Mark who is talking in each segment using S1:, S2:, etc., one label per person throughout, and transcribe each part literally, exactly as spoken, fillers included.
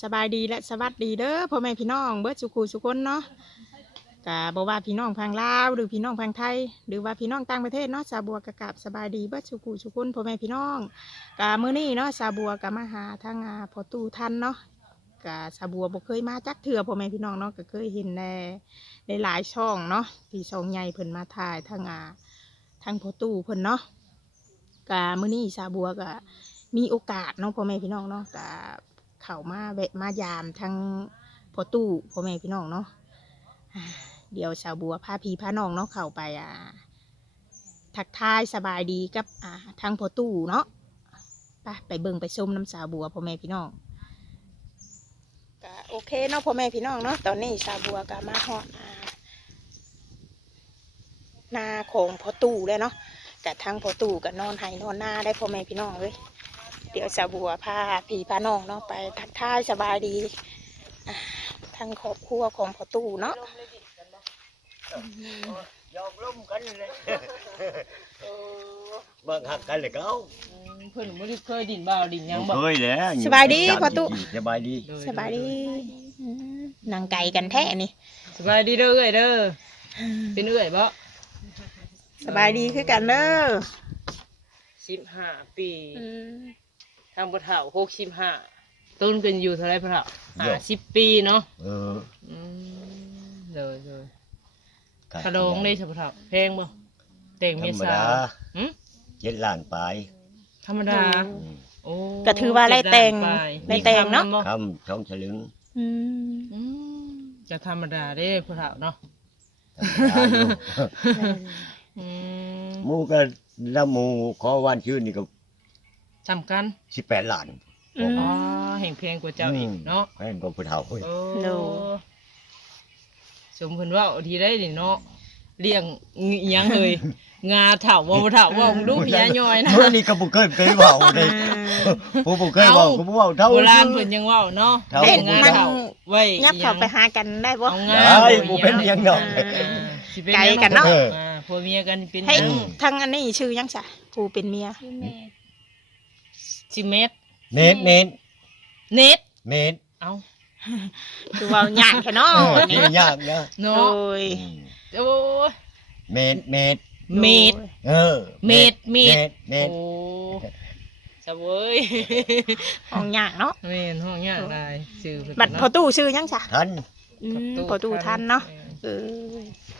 S1: สบายดีและสวัสดีเด้อพ่อแม่พี่น้องเบิดสุขุสุคนเนาะกะบอกว่าพี่น้องพังลาวหรือพี่น้องพังไทยหรือว่าพี่น้องต่างประเทศเนาะสาบัวกะกับสบายดีเบิดสุขุสุคนพ่อแม่พี่น้องกะมื้อนี้เนาะสาบัวกะมาหาทางอาพอตู้ทันเนาะกะสาบัวบ่เคยมาจักเถื่อพ่อแม่พี่น้องเนาะก็เคยเห็นในในหลายช่องเนาะที่ช่องใหญ่เพิ่นมาถ่ายทางอาทางพอตู้เพิ่นเนาะกะมื้อนี้สาบัวกะมีโอกาสเนาะพ่อแม่พี่น้องเนาะกะเข้ามาแวะมายามทางพอตู้พ่อแม่พี่น้องเนาะเดี๋ยวชาวบัวพาพี่พาน้องเนาะเข้าไปอ่าทักทายสบายดีกับอ่าทางพอตู้เนาะไปไปเบิ่งไปชมน้ำสาวบัวพ่อแม่พี่น้องก็โอเคเนาะพ่อแม่พี่น้องเนาะตอนนี้สาวบัวก็มาฮอดอ่านาของพอตู้แล้วเนาะกับทางพอตู้ก็นอนไห้นอนหน้าได้พ่อแม่พี่น้องเลยเดี๋ยวสาวบัวพาพี่พาน้องเนาะไปทักทายสบายดีทางครอบครัวของพ่อตู้เนาะ
S2: ยอมร่วมกันเลยบางหักกันเลยเขา
S3: เพิ่นบ่ได้เคยดินบ่าวดินยังบ่
S2: เคยแล้ว
S1: สบายดีพ่อตู้
S2: สบายดี
S1: สบายดีนางไก่กันแท้นี่
S3: สบายดีเด้อเอ้ยเด้อเป็นเอ้ยบ่
S1: สบายดีคือกันเด้อ
S3: สิบห้าปีทางบ่เฒ่าหกสิบห้าต้นกันอยู่เท่าไรพ่อเฒ่าห้าสิบปีเนาะ
S2: เออ
S3: อืมเด้อๆขนมนี่สิพ่อเฒ่าแพงบ่แต่งเมียสาวหึ
S2: เจ็ดล้านปลาย
S3: ธรรมดาโอ้
S1: ก็ถือว่าได้แต่งได้แต่งเนาะ
S2: คำช่องฉลึง
S1: อืม
S3: จะธรรมดาเด้พ่อเฒ่าเนาะ
S2: หมูก็แล้วหมูขอวันชื่นนี่ก็
S3: จำกัน
S2: สิบแปดล้าน
S3: อ๋อแห่งเพลงกว่าเจ้าอีกเนาะ
S2: แพงกว่าผู้เฒ่าโอ้
S3: สมเพิ่นว่าทีได้นี่เนาะเลี้ยงยังเลยงาเฒ่าบ่เฒ่าว่าลูกเมียย่อยนะ
S2: เมื่อนี้ก็บ่เคยเคยเว้าเลยผู้บ่เคยเว้าก็บ่เว้าเท่า
S3: โบราณเพิ่นยังเว้าเนาะ
S1: เด็กมันไว้ยับเข้าไปหากันได้บ่
S2: ได้บ่เป็นหยังดอก
S1: ไกลกันเนาะ
S3: ผัวเมียกันเป็น
S1: ให้ทั้งอันนี้ชื่อยังซะผู้เป็นเมีย
S3: ชื่อเมธ
S2: เน็ตเน็ต
S3: เน็ต
S2: เน็ต
S3: เอ้า
S1: คือเว้ายากแค่เนาะ
S2: นี่ยากนะ
S3: เนาะโอ้ยโอ้
S2: ยเมธเมธ
S3: เมธ
S2: เออ
S3: เมธเมธ
S2: เมธ
S3: โอ้สะเว้ย
S1: ห้องยากเนาะ
S3: แม่นห้องยากได้ชื่อ
S1: บัดพอตู้ชื่อยังซะ
S2: ทัน
S1: พอตู้ทันเนาะเออ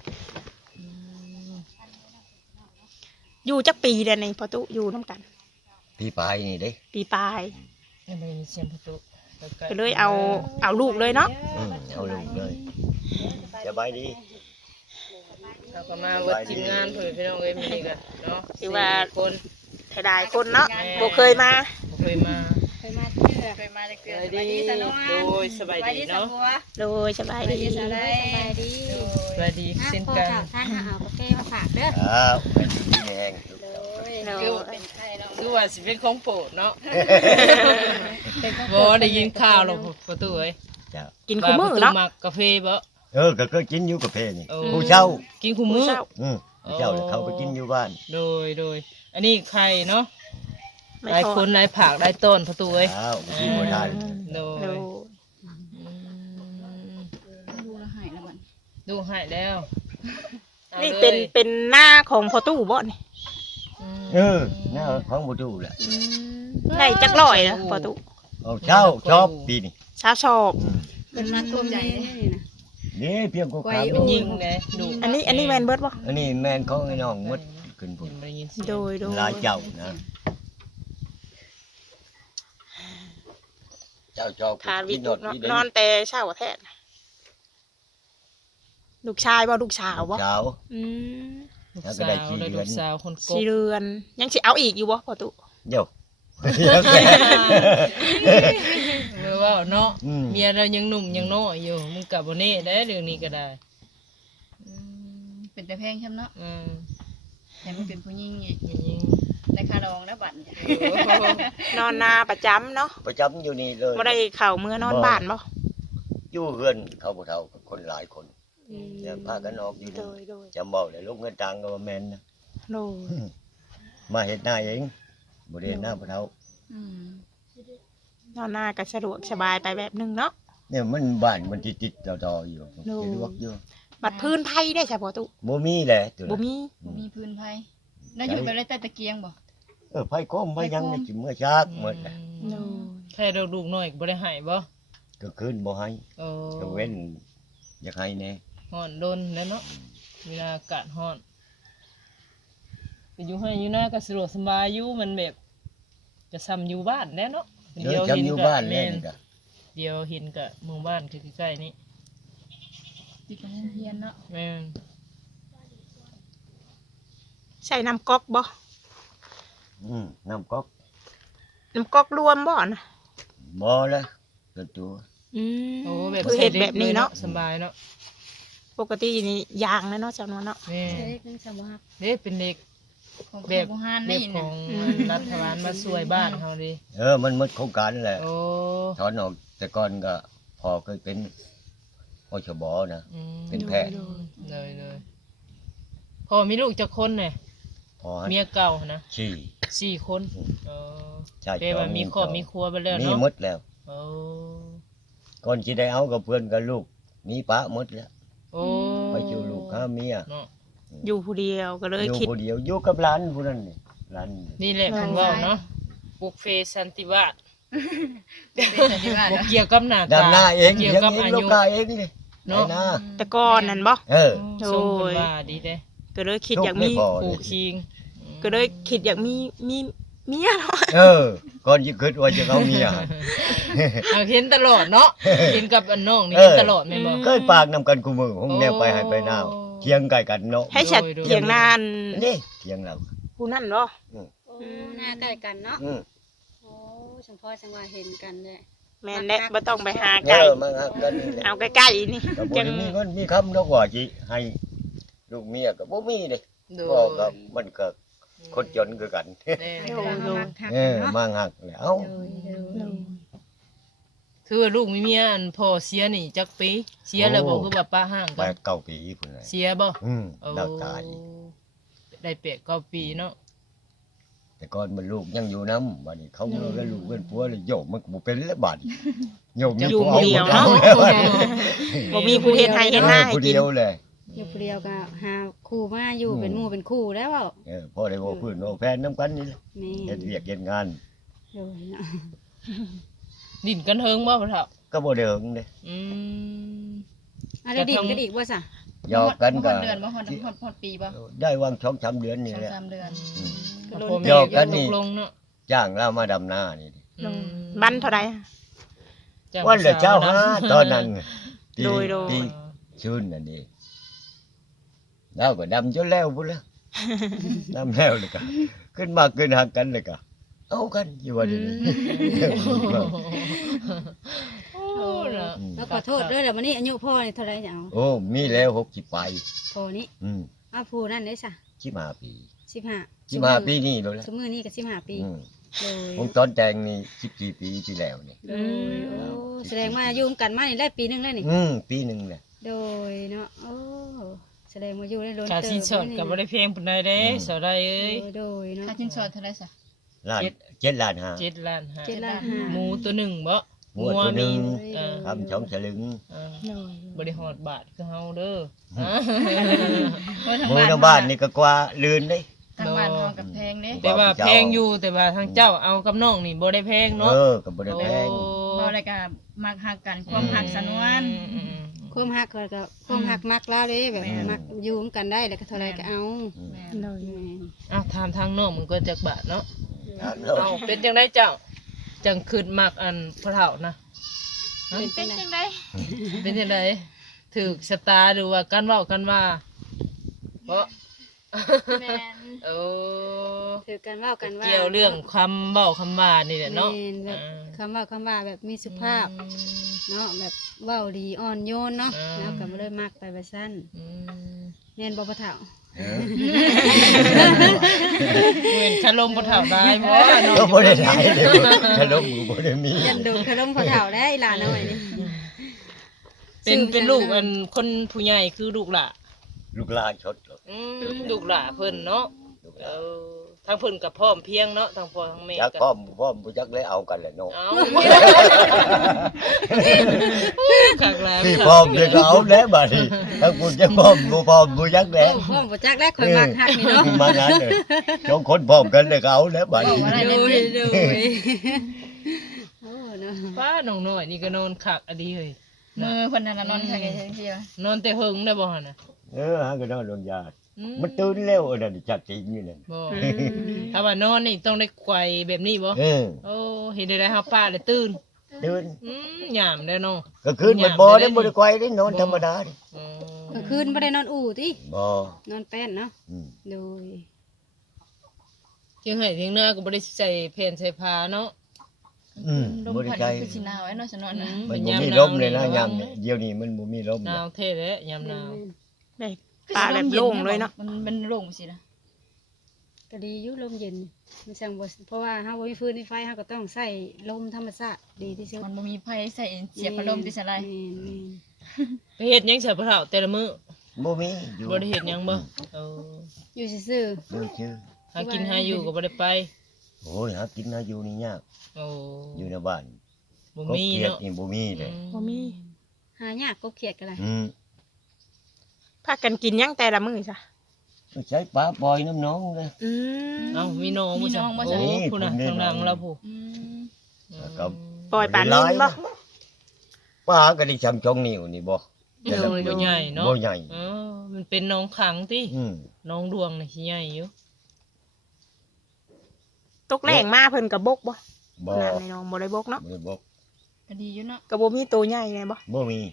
S1: อยู่จักปีเดือนนี้พอตู้อยู่น้ำกัน
S2: ปีปลายนี่เด้
S1: ปีปลาย
S3: ไม่มีเสียงพอตู้
S1: ก็เลยเอาเอาลูกเลยเนาะ
S2: เอาลูกเลยสบายดี
S3: เราก็มาวัดทีมงานเพื่อนพี่น้องเอ้ยมีกันเนาะ
S1: คือว่าคนเทดายคนเนาะโบเคยมา
S3: เคยมา
S4: เคยมาเชื่อเคยมาเลยเกลือ
S3: สบายดีโดยสบายดีเนาะ
S1: โดยสบายดี
S4: สบายดี
S3: สบายดีเช่นกัน
S4: ท่านเอากาแฟมาฝากเด้อ
S2: อ้าวเป็นดีแดง
S3: คือคือว่าสิเป็นของโปรดเนาะบ่ได้ยินข่าวหรอกประตูเอ้ย
S1: กินคู่มือเนาะ
S3: มักกาแฟบ่
S2: เออก็ก็กินอยู่กาแฟนี่ผู้เช่า
S3: กินคู่มือ
S2: อืมผู้เช่าเขาไปกินอยู่บ้าน
S3: โดยโดยอันนี้ไข่เนาะหลายคนหลายผักหลายต้นประตูเอ้ย
S2: อ้าวกินบ่ทัน
S3: โดย
S4: ดูให้แล้วมัน
S3: ดูให้แล้ว
S1: นี่เป็นเป็นหน้าของพอตู้บ่นี่
S2: เออหน้าของพอตู้แหละ
S1: ได้จักร้อยนะพอตู้
S2: เอาเช่าชอบปีนี่
S1: เช่าชอบ
S4: เป็นมาท่วมใจนี่นะ
S2: นี่เพียงก็ขา
S3: ยิงเลยดู
S1: อันนี้อันนี้แมนเบิร์ดป่ะ
S2: อันนี้แมนของไอ้น้องมดขึ้นพุ่น
S1: โดยโดย
S2: ลายเจ้านะเจ้าจอบ
S1: ขาวิจุนอนแต่เช้าแท้ลูกชายบ่ลูกสาวบ่
S2: สาว
S1: อืม
S2: แล้วก็ได้สี่เดือน
S1: สี่เดือนยังสิเอาอีกอยู่บ่พอตุ
S2: เดี๋ยว
S3: เมื่อว่าเนาะเมียเรายังหนุ่มยังน้อยอยู่มึงกลับวันนี้ได้เรื่องนี้ก็ได้
S4: เป็นแต่แพงใช่ไหมเนาะแต่มันเป็นผู้หญิงไงในคาดองแล้วบัตร
S1: นอนนาประจำเนาะ
S2: ประจำอยู่นี่เลย
S1: ไม่ได้เข่าเมื่อนอนบ้านบ่
S2: อยู่เฮือนเขาบ่เท่าคนหลายคนเนี่ยพากันออกอยู่จำบอกเลยลูกเงินตังก็แมนนะมาเห็นหน้าเองบ่ได้หน้าบ่เท่า
S1: นอนหน้าก็สะดวกสบายไปแบบหนึงเนาะ
S2: เนี่ยมันบ้านมันติดๆต่อๆอยู่
S1: โน่
S2: สะดวกอยู่
S1: บัดพื้นไผ่ได้ใช่บ่ตุ
S2: บ่มีแหละตัว
S1: บ่
S2: นั้น
S1: มี
S4: บ่มีพื้นไผแล้วอยู่แบบไรใต้ตะเกียงบ่
S2: เออไผโคมไผยังได้กินเมื่อชากหมดน่ะ
S1: โดย
S3: แค่ลูกๆน้อยก็บ่ได้ให้บ่
S2: ก็คืนบ่ให้
S3: โอ้
S2: ก็เว้นอยากให้แน่
S3: ฮ้อนโดนแล้วเนาะเวลาอากาศฮ้อนไปอยู่ให้อยู่หน้าก็สะดวกสบายอยู่มันแบบจะซ้ำอยู่บ้านแน่เนาะ
S2: เดี๋ยวจำอยู่บ้านแน่นี่ก็
S3: เดียวเห็นกับหมู่บ้านคือใกล้ๆนี่
S4: ติดกับโรงเรียนเนาะ
S3: แม่น
S1: ใช้น้ำก๊อกบ่
S2: อืมน้ำก๊อก
S1: น้ำก๊อกรวมบ่นะ
S2: บ่แล้วตัวตัว
S1: อืม
S3: โอ้แบบ
S1: คือเฮ็ดแบบนี้เนาะ
S3: สบายเนาะ
S1: ปกตินี่ยางเลยเนาะจำนวนเนาะ
S3: แม่
S4: เล็กนึงสำคัญ
S3: เด็กเป็นเด็ก
S4: ของ
S3: แบบ
S4: โบราณ
S3: เด็
S4: นี่
S3: กข
S4: นะ
S3: องรัฐบาลมาช่วยบ้านเฮาดิ
S2: เออมันหมดโครงการแหละ
S3: โอ้
S2: ถอนออกแต่ก่อนก็พอเคยเป็นอชบนะ
S3: อืม
S2: เป็นแพทย์
S3: เลยเลยพอมีลูกจักคนเนี่ย
S2: พอ
S3: เมียเก่านะ
S2: ชี้
S3: สี่คน
S2: อืม
S3: เออ
S2: ชาย
S3: แปลว่ามีครอบมีครัวไปแล้ว
S2: มี
S3: เนาะ
S2: หมดแล้ว
S3: โอ้
S2: ก่อนที่ได้เอากับเพื่อนกับลูกมีป้าหมดแล้ว
S3: โอ้
S2: ไปชูลูกข้าเมีย
S3: เนาะ
S1: อยู่ผู้เดียวก็เลย
S2: อยู่
S1: คิด
S2: คนเดียวอยู่กับร้านผู้นั้นนี่ร้าน
S3: นี่แหละเพิ่นเว้าเนาะปลูกเฟสันติวาส
S4: เป็นสันติบาล
S3: บ่
S4: เนาะ
S3: เกี่ยวกับหน้าตา
S2: ดำหน้าเอง
S3: เกี่ยว
S2: เลี้ยง
S3: กับ
S2: เอง
S3: อา
S2: ลูก
S3: ยุ
S2: กาเองนี่
S3: เนาะ
S2: ไอ้หน้า
S1: แต่ก่อนนั่นบ่
S2: เออ
S1: โด
S3: ส่งเพิ่น
S1: ย
S3: ว่าดีเด้
S1: ก็เลยคิด
S2: ลูก
S1: อยาก
S2: ไม่
S1: มี
S2: พอ
S3: ปลู
S2: เล
S3: ก
S2: ย
S3: คิง
S1: ก็เลยคิดอยากมีมีเมียเนาะ
S2: เออ ก่อนจะคิดว่าจะเอาเมีย
S3: เอาเห็นตลอดเนาะเห็นกับอันน้องนี่
S2: เออ
S3: เห็นตลอดแม่นบ่
S2: เคยปากนำกันกูมือห้องแนวไปให้ไปหน้าเที่ยงไก่กันเนาะ
S1: ให้ฉัด
S3: โดยโดย
S1: เถียงนาน
S2: นี่เที่ยงเรา
S1: ผู้นั่นเนาะ
S5: โอ้หน้าใกล้กันเนาะ
S2: อืม
S5: โอ้สมพอจังว่าเห็นกันเลย
S1: แม่นแหละบ่ต้องไปหา
S2: เอ
S1: ไก่
S2: อมาหักกันนี่แหละ
S1: เอาใกล้ๆนี่
S2: ก็บ่
S1: จัง
S2: ได้มีเงินมีคำนอกว่าจิให้ลูกเมียก็บ่มีเด้
S3: โด
S2: ก็
S3: ย
S2: ก็มันก็คนจนคือกัน
S3: แน่
S1: โดยโดย
S2: เออมาหักแล้วเอ้า
S3: คือว่าลูกมีเมียอันพ่อเสียนี่จักปีเสียแล้วบ่คือว่าป้าห้าง
S2: ไป
S3: กัน
S2: เก้าปีพุ่นน่ะ
S3: เสียบ่
S2: อืม
S3: โอ้
S2: ดาวตาย
S3: ได้แปดเก้าปีเนาะ
S2: แต่ก่อนมันลูกยังอยู่นำบัดนี้เขาเมื่อก็ลูกเป็นผัวเลยโยมมันก็บ่เป็นแล้วบัดนี้โยมมี
S1: อยู่
S2: ผัว
S1: ผู้เดียว
S2: อา
S1: เนาะ
S2: แล้วบัดนี้
S1: บ่มีผู้เฮ็ดให้เฮ็ดหน้าให้
S2: ผู้
S1: กิน
S2: เดียวเลย
S5: อยู่ผู้เดียวก็หาคู่มาอยู่เป็นหมู่เป็นคู่แล้วเว้า
S2: เออพ่อได้บ่พื้นโอแฟนนํกันนี่แหละ
S5: แม่
S2: เฮ็ดเวียกเฮ็ดงาน
S5: โดยเนาะ
S3: ดินกันเฮิงบ่พ่อเฒ่า
S2: ก็บ่ได้เฮิงเด้
S3: อืม
S5: อะไรดินกันอีกว่าซะ
S2: หยอกกัน
S4: บ่
S2: ก็
S4: ฮอดเดือนบ่ฮอดฮอดฮอดปีบ่
S2: ได้วางสองสามเดือนนี่
S4: สอง
S2: แหละ
S4: สามเดือน
S3: ก็พ่อ
S2: ห
S3: แม่
S2: ยอกกั
S3: ก็
S2: น
S3: ต
S2: นี่
S3: กลงเนาะ
S2: จ้างเรามาดำนานี่
S3: อืม
S1: บันเท่าใดอะ
S3: จ้ง
S2: วันละเจ้า
S3: ผู้
S2: หา
S3: สวะ
S2: ตอนนั้นตี
S1: โดยโดย
S2: ตีชื่นนั่นนี่เราก็ดำจนแล้วพุ่นแล้ว ดำแล้วเลยก็ขึ้นมาขึ้นหักกันเลยก็เอากันอยู่วันนี้
S3: โอ้เนาะ
S5: แล้วขอโทษด้วยแล้ววันนี้อายุพ่อนี่เท่าไหร่จะเอา
S2: โอ้มีแล้วหกสิบไป
S5: พ่อนี้
S2: อืม
S5: อ้าวผู้นั่นได้ซะ
S2: ชิมาปี
S5: สิบห้า
S2: ชิมาปีนี่เลยละ
S5: สมือนี่ก็สิบห้าปี
S2: อืม
S5: โดย
S2: ผมตอนแต่งนี่สิบสี่ปีที่แล้วนี่
S5: โดยโอ้แสดงว่าอยู่กันมานี่ได้ปีหนึงแล้วนี่
S2: อืมปีหนึ่งเลย
S5: โดยเนาะโอ้แสดงว่าอยู่ได้ล้น
S3: ค่า
S5: เติ
S3: สินสอดก็บ่ได้แพงปานใดเด้สาวได้เอ้ย
S5: โดยเนาะ
S4: ค่าชิ้นสอดเท่าไหร่ซะ
S2: ล้าน
S3: เจ็ด
S2: เจ็ดล้านห้า
S3: เจ็ดล้านห้า
S5: เจ็ดล้านห้า
S3: หมูตัวหนึ่งบ่
S2: หมูตัวหนึ่ง
S3: เออ
S2: ทำสองสลึง
S3: เออ
S1: โดย
S3: บริหอดบาทคือเฮาเด้อ
S4: โอ้ยทาง
S2: หมู
S4: บ้าน
S2: ทางบ้านนี่ก็กว่าลืนเด้
S4: ทางบ้านเฮากับแพงเด้
S3: แต่ว่าแพงอยู่แต่ว่าทางเจ้าเอากับน้องนี่บ่ได้แพง
S2: เอ
S3: เนาะ
S2: อก็บ่ได้แพง
S4: บ่ได้ก็มักฮักกันความฮักสนวน
S3: อืม
S5: ความหักก็ก็ความหักมักแล้วเด้แบบมักอยู่ร่วมกันได้แล้วก็เท่าไรก็เอา
S4: แม่น
S1: โดย
S5: แม่น
S3: ๆอ้าวถามทางน้องมันก็จักบาทเนาะ
S2: ถามแล้ว
S3: เอาเป็นจังไดเจ้า จังคืนมักอันพระเฒ่านะฮะ
S5: เป็นจังได
S3: เป็นจังไดถูกชะตาหรือว่ากันเว้ากันว่าบ่
S5: แม่น
S3: โอ้
S5: ถือกันเว่ากันว่า
S3: เกี่ยวเรื่องคำเว้าคำว่านี่แหละเนาะ
S5: แม่นแบบ
S3: อ่า
S5: คำเว่าคำว่าแบบมีสุภาพเนาะแบบเว้าดีอ่อนโยนเนาะ
S3: อ่า
S5: แล้วก็บ่เลยมักไปว่าซั่น
S3: อืม
S5: แม่นบ่ปะเฒ่า
S2: เออ
S3: เหมือนคารมพระเฒ่าได้บ่น้อง
S2: ก็บ่ได้หลายเลยขนมก็บ่ได้มี
S5: ยันโดนขนมพะเฒ่าแล้วอีหลาน้อยนี่
S3: เป็นเป็นลูกอันคนผู้ใหญ่คือลูกหล่ะ
S2: ลูกหลานชดหรอก
S3: อืมลูกหล่ะเพิ่นเนาะ
S2: ลูกห
S3: เอ
S2: ลาน
S3: อทางเพิ่นกับพร้อมเพรียงเนาะทางพ่อทางแม่
S2: จัก
S3: ก็
S2: พร้อมพร้อมบ่จักเลยเอากันแหละเนาะ
S3: เอาขักแล้ว
S2: ที่พร้อมเดี๋ยวก็เอาแล้วบัดนี้ถ้ากูจะพร้อมบ่พร้อมบ่จักแล้
S5: โอ้
S2: ว
S5: พ่อบ่จักแล้วข่อยมักฮักนี่เนาะ
S2: มางั้นเลยสองคนพร้อมกันเลยก็เอาแล้วบัดนี้
S5: โดยโดยโอ้เนาะ
S3: ป้าน้องน้อยนี่ก็นอนขักอดีเฮ้ย
S4: มือคนนั้นน่ะนอนข้างกันเที่ยวน
S3: อนแต่หึงได้บ่หั่นน่ะ
S2: เออหาก็นอนลงยา
S3: อื
S2: มันตื่นแล้วอันนั้นจัดจริงนี่นั่น
S3: บ่ถ้าว่านอนนี่ต้องได้ไกวแบบนี้บ่
S2: เออ
S3: โอ้เห็นได้เฮาป้าเลยตื่น
S2: ตื่น
S3: อืมยามได้เนาะ
S2: ก็คืนมันบ่ได้บ่ได้ไกวได้นอนธรรมดาดิ
S3: อืม
S5: กลางคืนบ่ได้นอนอู่ติ
S2: บ่
S5: นอนแป้นเนาะ
S2: อืม
S5: โดย
S3: เที่ยงให้เที่ยงหน้าก็บ่ได้ใส่แผ่นใส่ผ้าเนาะ
S2: อืม
S4: ลม
S2: บ่ได้
S4: พัด
S2: ใจ
S4: คือสิหนาวไอ้เนาะสนวนนะ
S2: มัน
S3: เป็
S2: บ่
S3: นยาม
S2: มี
S3: หนาว
S2: ลมเลยนะ
S3: นี่
S2: ยามเนี่ยเดี๋ยวนี้มันบ่มีลม
S3: หนาวเท่เลยยามหนาว
S1: ได้ปลาแบบโล่งเลยเนาะ
S4: มันเป็นโล่งสินะ
S5: ก็ดีอยู่ลมเย็นมันสั่งบ่เพราะว่าเฮาบ่มีฟืนมีไฟเฮาก็ต้องใช้ลมธรรมชาติดีที่สุด
S4: มันบ่มีไผใส่เสียบพัดลมติสลาย
S5: แม่น
S3: ไปเฮ็ดหยังใส่ผ้าเฒ่าแต่ละมื้อ
S2: บ่มีอยู่
S3: บ่ได้เฮ็ดหยังบ่เออ
S5: ๆอยู่ซื่อ
S2: อยู่ชื่อ
S3: หากินหาอยู่ก็บ่ได้ไป
S2: โอ้ยหากินหาอยู่นี่ยาก
S3: โอ้
S2: อยู่ในบ้าน
S3: บ่
S2: กบ
S3: มี
S2: เขียด
S3: เนาะ
S2: นี่บ่มีเลย
S1: บ่มี
S5: ๆหายากกบเขียดก็ได้
S2: อืม
S1: พากันกินหยังแต่ละมื้อจ้ะ
S2: ใช้ปลาปล่อยน้ำน้องเลย
S1: อืม
S3: เอ้ามีน้องบ่ใช่โอ้ผู้น่ะทางหลังเราผู้
S4: อืม
S2: ครับ
S1: ปล่อยปลานิ่มบ่
S2: ปลาก็ได้ชำช่องนิ้วนี่บ่
S3: โอ้ยบ่ใหญ่เนาะ
S2: บ่ใหญ่
S3: เออมันเป็นน้องขังติ
S2: อืม
S3: น้องดวงนี่สิใหญ่อยู่
S1: ตกแรงมาเพิ่นก็บกบ่
S2: บ่
S1: น้ำในหนองบ่ได้บกเนาะ
S2: บ่ได้บอก
S4: ก็ดีอยู่เนาะ
S1: ก็บ่มีตัวใหญ่ไงบ่
S2: บ่มี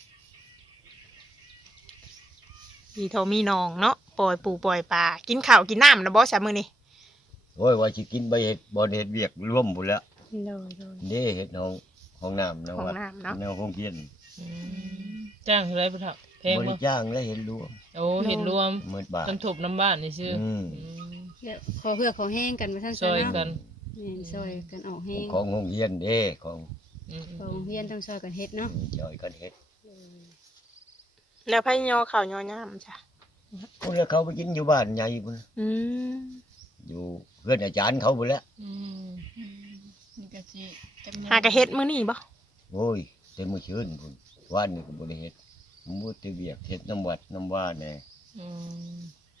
S1: มีเท่ามีน้องเนาะปล่อยปูปล่อยปลากินข้าวกินน้ำนะบ่ซะมื้อนี้
S2: โอ้ยว่าสิกินใบเห็ดบ่ได้เฮ็ดเวียกร่วมพุ่นแล้ว
S1: โดยโดย
S2: เด้เฮ็ดห้องห้องน้ำนะ
S1: ห้อง
S2: วัด
S1: น้ำเนาะ
S2: แนวห้องเพียน
S3: อืมจ้างเท่าไรผู้เฒ่าแพง
S2: บ่
S3: บ่
S2: ได้จ้างและเห็นรวม
S3: โอ้เห็นรวม
S2: หมื่นบาท
S3: กันทบน้ำบ้านนี่ซื่อ
S2: อืม
S3: อืม
S5: เดี๋ยวขอเพื่อขอแห้งกันมาท่าน
S3: ซอยกัน
S5: แม่นซอยกันออกแห้ง
S2: ของห้องเรียนเด้ของ
S3: อืม
S5: ของเฮียนต้องซอยกันเฮ็ดเนาะ
S2: ช่วยกันเฮ็ด
S1: แล้วไผยอข้าวยอย่ามจ้ะ
S2: พุ่นแล้วเขาไปกินอยู่บ้านใหญ่พุ่น
S1: อืม
S2: อยู่เพื่อนอาจารย์เขาพุ่นแล้ว
S3: อืม
S4: นี่ก็สิจัก
S1: หากะเฮ็ดมื้อนี้บ่
S2: โอ้ยแต่มื้อชื่นพุ่นว่านนี่ก็บ่ได้เฮ็ดมื้อแต่เวียกเฮ็ดน้ำวัดน้ำว่าแน่
S3: อืม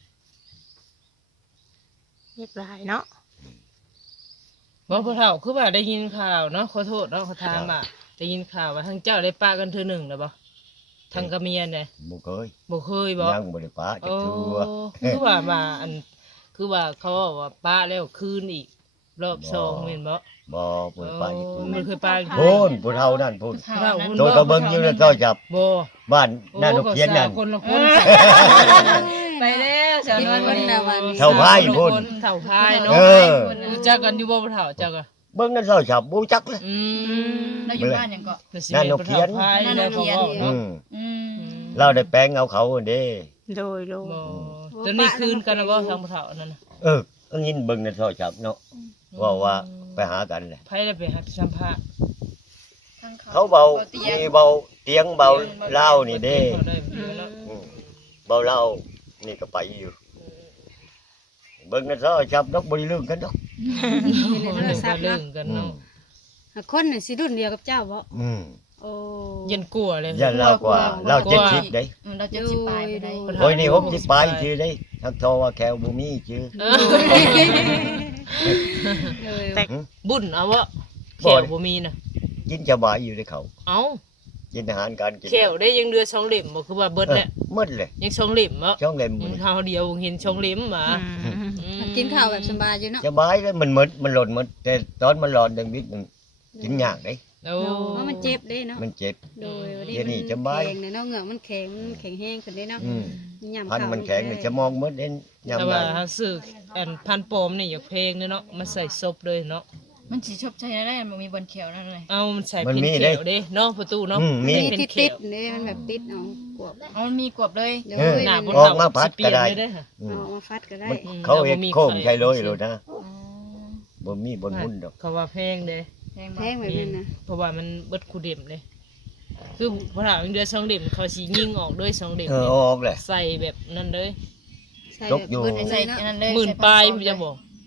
S1: เฮ็ดหลายเนาะ
S3: บ่ผู้เฒ่าคือว่าได้ยินข่าวเนาะขอโทษเนาะเขาถามว่าได้ยินข่าวว่าทั้งเจ้าได้ปะกันเทื่อหนึ่งแล้วบ่ทางกะเมียนเนี่ย
S2: บ่เคย
S3: บ่เคยบ่
S2: ยังบ่ได้ปะจัก
S3: โอ้
S2: เทื่อ
S3: คือว่ามาอันคือว่าเขาบอกว่าป้าแล้วคืนอีก รอบสองแม่นบ่
S2: บ่บ่ได้ปะจักเทื่
S3: มัน
S2: อ
S3: เคยปา
S2: พุ่นผู้เฒ่านั่นพุ่น
S4: เท่านั้น
S2: โดยก็เบิ่งอยู่นั่นก็จับ
S3: บ่
S2: บ้านหน้านกเขียนนั่น
S3: คนละคน
S4: ไปแล้วสาวนวล
S5: คนละวัน
S2: เท่าพายพุ่น
S3: เท่าพายเนาะ
S2: เออ
S3: รู้จักกันอยู่บ่ผู้เฒ่าจักอ่ะ
S2: เบิ่งนั่นเศร้าจับบ่จักเลย
S3: อืม
S4: เราอยู่บ้านหยังก็
S2: นั่นนกเขียน
S3: พายแล้วเขาบอก
S2: อื
S3: เนาะ
S2: ม
S4: อืม
S2: เราได้แปลงเอาเขาเด้
S1: โดยโดย
S3: บ่ตอนนี้คืนกันแล้วบ่ทางผู้เฒ่านั่นน่ะ
S2: เออก็ยินเบิ่งนั่นเศร้าจับเนาะว่าว่าไปหากันแหละ
S3: ไผได้ไปหาสัมภาษณ์
S4: ทาง
S2: เขาเบา
S4: เตียง
S2: มีเบาเตียงเบาเหล้านี่เด้
S3: เขาได้ไปแล้ว
S2: อืมเบาเหล้านี่ก็ไปอยู่ เบิ่งนั่นเศร้าจับดอกบ่ได้ลืมกันดอก
S5: ในโทรศัพท์
S3: เรื่อ
S5: เนาะ
S3: งกัน
S2: อื
S3: เนาะ
S2: ม
S5: หากคนน่ะสิรุ่นเดียวกับเจ้าบ่
S2: อืม
S5: โอ้
S3: ยันกลัวเลย
S2: ยันเหล้ากว่าเหล้าเจ็ดสิบเด้
S4: อืมเราจะสิไปไปได้
S2: โอ้ยนี่หกสิบปลายชื่อเด้ทักทอว่าแขวบ่มีชื่อ
S3: เออ
S5: เลย
S1: แต่
S3: บุญเอาวะแขวบ่มีน่ะ
S2: กินสบายอยู่ในเขา
S3: เอา
S2: กินอาหารการกิน
S3: แขวได้ยังเดือสองเหลี่ยมบ่คือว่าเบิด
S2: เออ
S3: เนี่ย
S2: หมดเลย
S3: ยังสองเหลี่ยมบ่
S2: ช่องเล่ม
S3: มึ
S2: มื
S3: ง
S2: อ
S3: เฮาเดียวเห็นสองเหลี่ยมหมา
S1: อืม
S3: อืม
S5: กินข้าวแบบสบายอยู่เนาะ
S2: สบายเลยมันหมดมันหล่นหมดแต่ตอนมันหล่นดังนิดนึงกินยากเด้
S3: โอ้
S5: เพราะมันเจ็บเด้เนาะ
S2: มันเจ็บ
S5: โดยวัน
S2: เดี๋ยวนี้
S5: มัน
S2: สบาย
S5: แข็งเนี่ยเนาะเหงือกมันแข็งมันแข็งแห้งขึ้นได้เนาะ
S2: อืม
S5: ยำ
S2: พัน
S5: ข้าว
S2: มันแข็งนี่จะมองหมดเด่น
S3: แต่
S2: ยำ
S3: ว่า
S2: ได้
S3: หาซื้ออันพันปลอมนี่อยากเพลงเนาะมาใส่ศพเลยเนาะ
S4: มันสิชอบใจได้มันมีบนเขียวนั่นเลย
S3: เอามันใส่เป็นแขวเด้เนาะประตูเนาะ
S2: อืมมี
S5: มี
S3: เป็น
S5: ติด
S3: แข
S5: ติด
S3: ว
S5: ๆเนี่ยมันแบบติดเอากวบ
S4: เอามันมีกวบเลย
S5: เดี๋ยว
S2: เออ
S3: หน้า
S5: มั
S3: บ่
S5: น
S2: ออก
S3: เฒ่า
S2: มาพัด
S3: สิเปลี่ยน
S2: ก็ได้
S3: เลยเด้อค่ะ
S2: อืม
S5: เอามาฟัดก็ได้
S3: อืม
S2: เขาเฮ็ดโค้งใช่เลยโลดนะ
S4: อ๋อ
S2: บ่มีบนหุ่นดอก
S3: เขาว่าแพงเด้
S4: แพง
S5: แพ
S4: บ่
S5: งแบบนั้นนะ
S3: เพราะว่ามันเบิดคูเด็มเลยคือพระถามเดือนสองเด็มเขาสียิงออกด้วยสองเด็ม
S2: เออ
S3: เนี่ย
S2: ออกเลย
S3: ใส่แบบนั้นเลย
S5: ใส่
S2: ต
S5: แบ
S2: ก
S5: บ
S2: อยู่
S5: เบิด
S4: ใส่
S5: ใส่เนาะ
S4: อันนั้นเลย
S3: หมื่น
S4: ใส่
S3: ปลาย
S4: พัน
S3: พี่จะบอก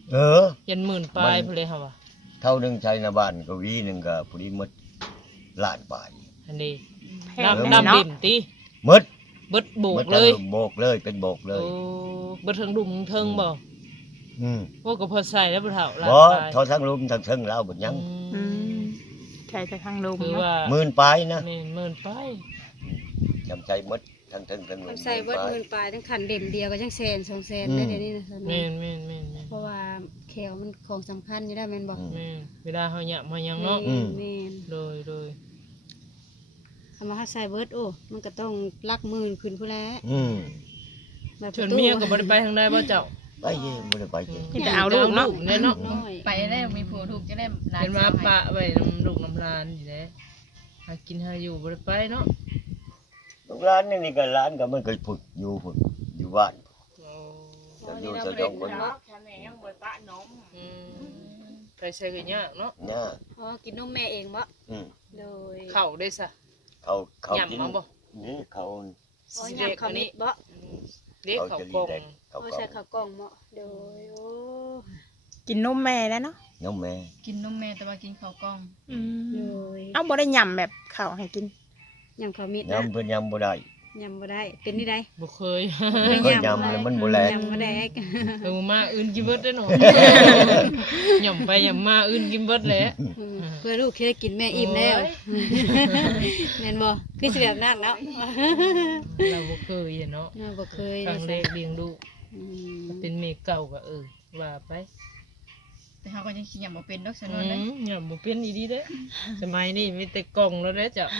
S2: เออ
S3: ยันหมื่นปลายพุ่นเลยค่ะว่ะ
S2: เท่าหนึงใช้ในบ้านก็วีหนึงก็พอดีหมดล้านบาท
S3: อันนี้
S1: แพง
S3: น้ำ
S1: แน่
S3: น้ำ
S1: เนาะ
S3: ดิ่มติ
S2: หมด
S3: เบิดโบ
S2: หม
S3: ก
S2: ด
S3: เลย
S2: ทั้งโบกเลยเป็นโบกเล
S3: โอ้
S2: ย
S3: เบิดเทิงดุมเทิงบ่
S2: อืม
S3: พวกก็พอใส่แล้วบ่เฒ่าหลาน
S2: บ่
S3: ปลาย
S2: เท่าทั้งลุมทั้งเทิงแล้วหมดยัง
S1: อืมใช่แต่ทางลม
S3: คือ
S1: เนาะ
S3: ว่า
S2: หมื่นปลายนะ
S3: แม่นหมื่นปลาย
S2: จำใจหมดทั้งเทิงทั้งลุม
S5: ทำใส่เบิดหมื่นปลายทั้งคันเด่มเดียวก็ยังแสนสองแสนได้เดี๋ยวนี้นะสน
S3: แม่นแม่นแม่นแม่น
S5: เพราะว่าแขวมันของสำคัญอยู่ได้แม่นบอก
S3: แม่นเวลาเฮาหยะมาหยังเนาะ
S5: แม่นแม่น
S3: โดยโดย
S5: ทำมาให้ใส่เบิดโอ้มันก็ต้องลักหมื่นขึ้นผู้แล้ว
S2: อืม
S5: แบบ
S3: ชวนเมียก็บ่ได้ไปทางใดบ่เจ้า
S2: ไปเย่บ่ได้ไปเย่
S1: ที่จะเอาลูกเนาะ
S3: แน่เนาะ
S5: น้อย
S4: ไปได้มีผัวถูกจะได้หลาน
S3: เป็นมา
S4: สวให้
S3: ปะไว้น้ำลูกน้ำลานอยู่แล้วหากินหาอยู่บ่ได้ไปเนาะ
S2: ลูกร้านนี่นี่ก็ร้านก็มันเคยฝึกอยู่ฝึกอยู่บ้าน
S3: โอ้
S2: ก็อยู่สยองคน
S3: อืมไปใส่ก็ยากเนาะ
S2: เนี่ย
S5: อ๋อกินนมแม่เองบ่
S2: อืม
S5: โดย
S3: เข้าได้ซะ
S2: เขาเขา
S3: หยำ
S2: กิน
S3: เอาบ่
S2: นี่เขา
S5: อ๋อยำข้าวเม็ดบ่
S3: เด็ก
S2: เขา
S3: เข้า
S2: จะ
S3: ก
S2: รี
S3: ล่อง
S2: แดงเขา
S5: โอ้
S2: ก็
S5: ใส่ข้าวกล่องบ่โดยโอ้
S1: กินนมแม่แล้วเนาะ
S2: น้องแม่
S4: กินนมแม่แต่ว่ากินข้าวกล้อง
S1: อืม
S5: โดย
S1: เอาบ่ได้ยำแบบข้าวให้กิน
S5: ยำข้าวเม็ดนะ
S2: ยำเพิ่นยำบ่ได้
S5: ยำบ่ได้เป็นนี่ได้
S3: บ่เคย
S2: เคยยำแล้วมันบ่แลก
S5: ยำบ่ได้
S3: เออมาอื่นกินเบิดได้หนูหย่อมไปหย่อมมาอื่นกินเบิดแหละ
S5: อืมเพื่อลูกเคยกินแม่อิ่มแล้วแม่นบ่คือสิแบบนั้นเนาะ
S3: เราบ่เคยอะเนาะ
S5: เราบ่เคย
S3: ครั้งแรกเลี้ยงลูก
S5: อืม
S3: เป็นเมเก่าก็เออว่าไป
S4: แต่เขาก็ยังขี้ยำบ่เป็นดอกส
S3: อื
S4: นวนเลย
S3: มหย่อมบ่เป็นอีดีเด้สมัยนี้มีแต่กล่องแล้วเด้อจ้ะ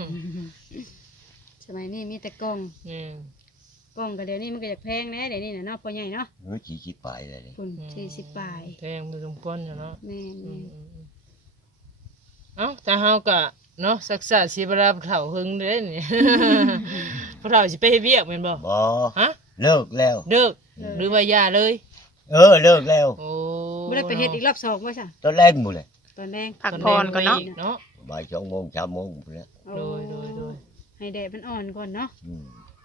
S5: สมัยนี้มีแต่กล่อง
S3: อืม
S5: กล่องก็เดี๋ยวนี้มันก็จะแพงแน่เดี๋ยวนี้น่ะเนาะพ่อใหญ่เนาะ
S2: เฮ้ยขี้ขี้ปลายเลยนี่
S5: คุณสี่สิบปลาย
S3: แพงไปสมควรอยู่เนาะ
S5: แม่น
S3: อื
S5: แม่
S3: ม
S5: น
S3: อืมอืมเอ้าแต่เฮาก็เนาะศึกษาสิบราเฒ่าหึงเด้นี่ ผู้เฒ่าสิไปเฮ็ดเวียกแม่นบ่
S2: บ่
S3: ฮะ
S2: เลิกแล้ว
S3: เลิกหรือว่าหย่าเลย
S2: เออเลิกแล้ว
S3: โอ้
S5: บ่ได้ไปเฮ็ดอีกรอบสองว่าจ้ะ
S2: ตอนแรกหมดเลย
S5: ตอนแรก
S1: พักผ่อนก่อนเนาะ
S3: เนาะ
S2: บ่ายสองโมงสามโมงพุ่นแล้ว
S3: โดยโดยโดย
S5: ให้แดดมันอ่อนก่อนเนาะ
S2: อืม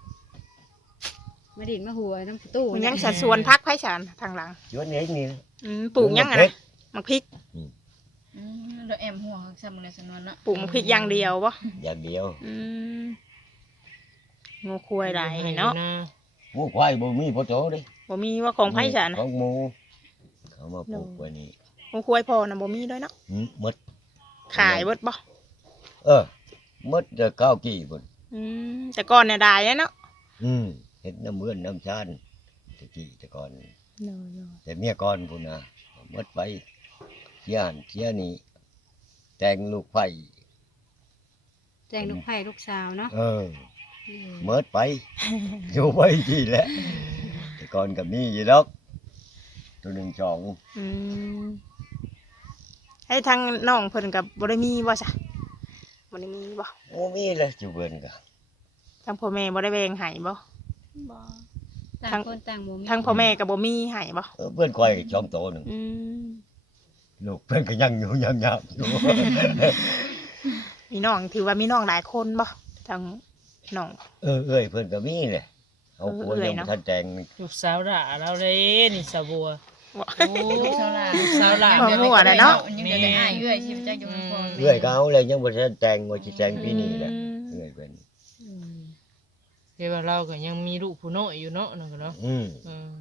S5: มาดินมาหัวน้ำตู้
S1: มันยังสัดส่วนพักไผ่ฉานทางหลัง
S2: ชวนเองนี่นะ
S1: อืมปลูกยังอะ
S2: เพ
S1: นะ
S2: ชร
S1: มักพริก
S4: อืมเราแอมหัวเขาซ้ำเลยสนวนเนาะ
S1: ปลูกมักพริกอย่างเดียวบ่
S2: อย่างเดียว
S1: อืมงูควายหลายเนาะ
S2: หมูควายบ่มีพอโตเด้
S1: บ่มีว่าของไผ่ฉาน
S2: ของหมูเขามาปลูกไว้นี่
S1: งูควายพอนะบ่มีด้วยเนาะ
S2: หืมหมด
S1: ขายเบิดบ่
S2: เออหมดจะข้าวกี่พุ่น
S1: อืมแต่ก่อนเนี่ยได้แล้วเนาะ
S2: อืมเห็ดน้ำเมือนน้ำชานตะกี้แต่ก่อน
S1: เนาะ
S2: แต่เมียก่อนพุ่นนะหมดไปเชียนเชียนี่แต่งลูกไผ่
S5: แจงลูกไผ่ลูกสาวเนาะ
S2: เออหมดไป อยู่ไปที่แหละแต่ก่อนก็มีอยู่ดอกตัวหนึ่งสอง
S1: อืมให้ทางน้องเพิ่นกับบ่ได้มีบ่ซะบ่ได้มีบ่
S2: โอ้มีเลยจูเบินก็
S1: ทางพ่อแม่บ่ได้แบ่งให้บ่
S5: บ่ต่าง
S1: ทั้ง
S5: คนต่างบ่มี
S1: ทางพ่อแม่ก็บ่มีให้บ่
S2: เออเพื่อนควายก็ช่องโตหนึ่ง
S1: อืม
S2: ลูกเพื่อนก็ยังอยู่ยังยากอยู่
S1: มีน้องถือว่ามีน้องหลายคนบ่ทางน้อง
S2: เออเอ้ยเพื่อนก็มีเลยเอาผัว
S1: เอ้ย
S2: ยัง
S1: เนาะ
S2: บ่ทันแต่งนี่
S3: ลูกสาวด่าเราเลยนี่สาวบัว
S1: บ่
S3: โอ้
S4: ลูกสาวหลาน
S3: ลูกสาวหลาน
S1: บ่ มั่วเลยเนาะ
S4: ยังเดี๋ยวได้อ้ายเอื้อยชีวิตจักอยู่บนฟอง
S2: เอ้ยก็เอาเลยยังบ่ทันแต่งว่าสิแต่งปีนี้แหละ
S1: อืม
S2: เอ้ยเพิ่น
S3: เดี๋ยวว่าเราก็ยังมีลูกผู้น้อยอยู่เนาะนั่นก็เนาะ
S2: อืม
S3: อืม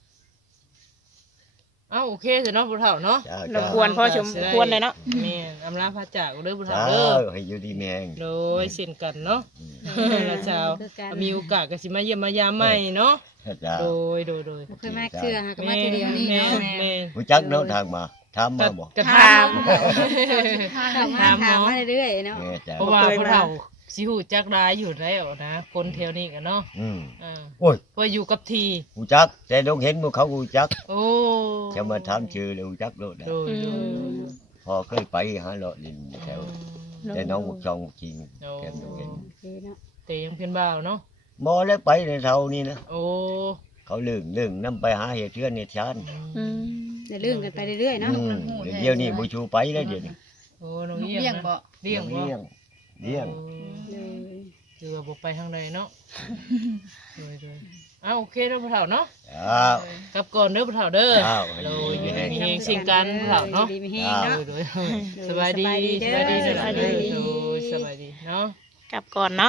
S3: เอ้าโอเคเถอะเนาะผู้เฒ่าเนาะ
S2: จ้าร
S1: บกวนพอสมควรเลยเนาะ
S3: แม่นอำลาพระจากเด้อผู้เฒ่า
S2: จ้า
S3: เด้อ
S2: ให้อยู่ดีแมง
S3: โดยเช่นกันเนาะ
S2: อืม
S3: แล้วเจ้า
S5: คือกัน
S3: มีโอกาสก็สิมาเยี่ยมมายามใหม่เนาะ
S2: จ้า
S3: โดยโดยโดย
S5: บ่เคยมาเชื่อหาก็มาทีเดียวนี่
S3: แม่
S5: เนาะ
S3: แม่
S2: รู้จักเนาะทางมาถามมาบ่
S3: กระ
S5: ถา
S3: ทาม
S5: ถามมาถามมาเรื่อยๆเนาะ
S2: แม่จ้า
S3: เพราะว่าผู้เฒ่าสิฮู้จักรายอยู่แล้วนะ คนแถวนี้กันเนาะ
S2: อืม
S3: อ่า
S2: โอ้ย
S3: ว่าอยู่กับที
S2: รู้จัก แต่ดงเห็นบ่เขารู้จัก
S3: โอ้
S2: จะมาถามชื่อแล้วรู้จักโลดนะ
S3: โดยโดย
S2: พอเคยไปหาเลาะลินแถวแต่น้องบุกจองบุกจริงแถมดงเห็น
S5: โอเคเนาะ
S3: แต่ยังเพียนบ่าวเนาะ
S2: บ่ได้ไปในเท่านี้นะ
S3: โอ้
S2: เขาเรื่องเรื่องนํไปหาเฮ็ดเทือนเฮ็ดชาน
S1: อืม
S5: ได้เรื่องกันไปเรื่อยๆเนาะ
S2: อืมเดี๋ยวนี้บ่ชูไปแล้วเดี๋ยวนี้
S3: โอ้น้อง
S4: ลูก
S3: เลี้ยง
S4: เลี้ยง
S3: นะ
S4: บ่
S3: เลี้ยงบ่
S2: เลี้ยงเลี้ยง
S3: โอ้
S5: เลย
S3: คือว่าบ่ไปทางใดเนาะโดยโดยเเอาโอเคเด้อพ่อเฒ่าเนาะ
S2: อ้าว
S3: กลับก่อนเด้อพ่อเฒ่าเด้อ
S2: อ้าว
S3: โดย
S2: ดีๆ
S3: มีเฮงสิ่งกันพ่อเฒ่าเนาะ
S5: ดีไม่แห้งเนาะ
S3: โดยสบายดีสบายดีสบายดีโดยสบายดีเนาะ
S1: กลับก่อนเนาะ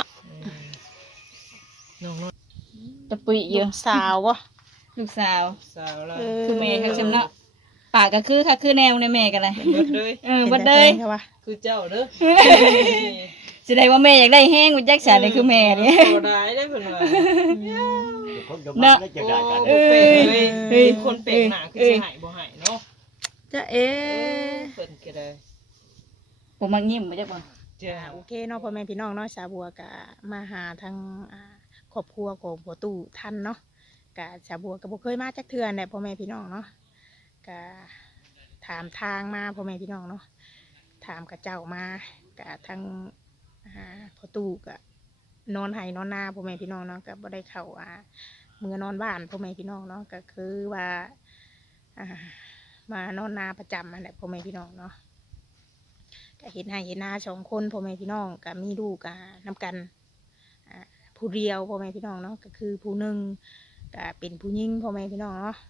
S3: น้องน้อง
S4: ตะปุยเย
S1: ลู
S4: อะ
S1: กสาวบ่
S4: ลูกสาว
S3: สาวเรา
S4: คือแม่ค่ะจำเนาะปากก็คือค่ะคือแนวในแม่กันเลย
S3: เบิดเลย
S4: เออบ่ได้
S1: ใช่ปะ
S3: คือเจ้าเด้อ
S4: แสดงว่าแม่อยากได้แห้งกูจักษาเลยคือแม่นี่
S3: โตได้ได้เพิ่นว่า
S2: คนจะมาได้จะได้กัน
S3: โอ้เป๊ะเลยมีคนเป๊ะหน้าคือสิหายบ่หายเนาะ
S1: จะเอ๊
S3: เพิ่นก็ได้
S4: ผมมักยิ้มบ่จักบ่
S3: จ้า
S1: อ่าโอเคเนาะพ่อแม่พี่น้องเนาะสาวบัวก็มาหาทางอ่าครอบครัวของพ่อตู่ท่านเนาะก็สาวบัวก็บ่เคยมาจักเทื่อแหละพ่อแม่พี่น้องเนาะก็ถามทางมาพ่อแม่พี่น้องเนาะถามกับเจ้ามาก็ทางอ่าพ่อตู่ก็นอนไห้นอนนาพ่อแม่พี่น้องเนาะก็บ่ได้เข้าอ่าเมื่อนอนบ้านพ่อแม่พี่น้องเนาะก็คือว่าอ่ามานอนนาประจำนั่นแหละพ่อแม่พี่น้องเนาะ ก็เห็นให้เห็นหน้าสองคนพ่อแม่พี่น้องก็มีลูกอ่านำกันอ่าผู้เดียวพ่อแม่พี่น้องเนาะก็คือผู้หนึ่งก็เป็นผู้หญิงพ่อแม่พี่น้องเนาะ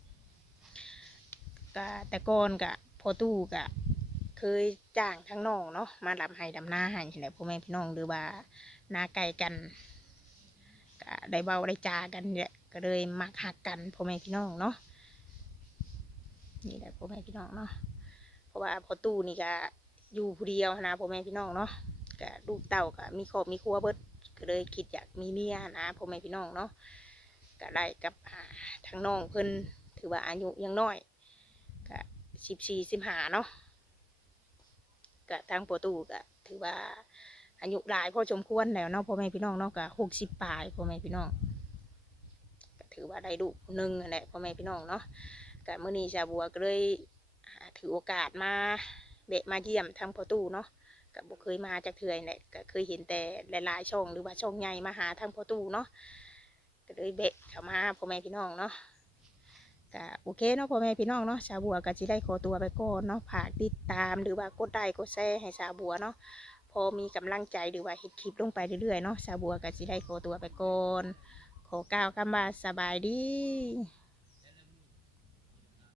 S1: ก็แต่ก่อนก็พอตู้ก็เคยจ้างทั้งน้องเนาะมาดำให้ดำหน้าให้แหละพ่อแม่พี่น้องหรือว่านาไก่กันก็ได้เบาได้จากันเนี่ยก็เลยมักหักกันพ่อแม่พี่น้องเนาะนี่แหละพ่อแม่พี่น้องเนาะเพราะว่าพอตู้นี่ก็ อยู่ผู้เดียวนะพ่อแม่พี่น้องเนาะก็ลูกเต่าก็มีครอบมีครัวเบิดก็เลยคิดอยากมีเมียนะพ่อแม่พี่น้องเนาะก็ได้กับอ่าทางน้องเพิ่นถือว่าอายุยังน้อยก็สิบสี่สิบห้าเนาะก็ทางประตูก็ถือว่าอายุหลายพอสมควรแล้วเนาะพ่อแม่พี่น้องเนาะก็หกสิบปลายพ่อแม่พี่น้องก็ถือว่าได้ลูกคนหนึ่งนั่นแหละพ่อแม่พี่น้องเนาะก็มื้อนี้ชาวบัวก็เลยอ่าถือโอกาสมาเบะมาเยี่ยมทางพ่อตู่เนาะก็บ่เคยมาจากเทื่อนี่ก็เคยเห็นแต่หลายๆช่องหรือว่าช่องใหญ่มาหาทางพ่อตู่เนาะก็เลยเบะเข้ามาพ่อแม่พี่น้องเนาะก็โอเคเนาะพ่อแม่พี่น้องเนาะสาวบัวก็สิได้ขอตัวไปก่อนเนาะฝากติดตามหรือว่ากดไลค์กดแชร์ให้สาวบัวเนาะพอมีกำลังใจหรือว่าเฮ็ดคลิปลงไปเรื่อยๆเนาะสาวบัวก็สิได้ขอตัวไปก่อนขอกล่าวคำว่าสบายดี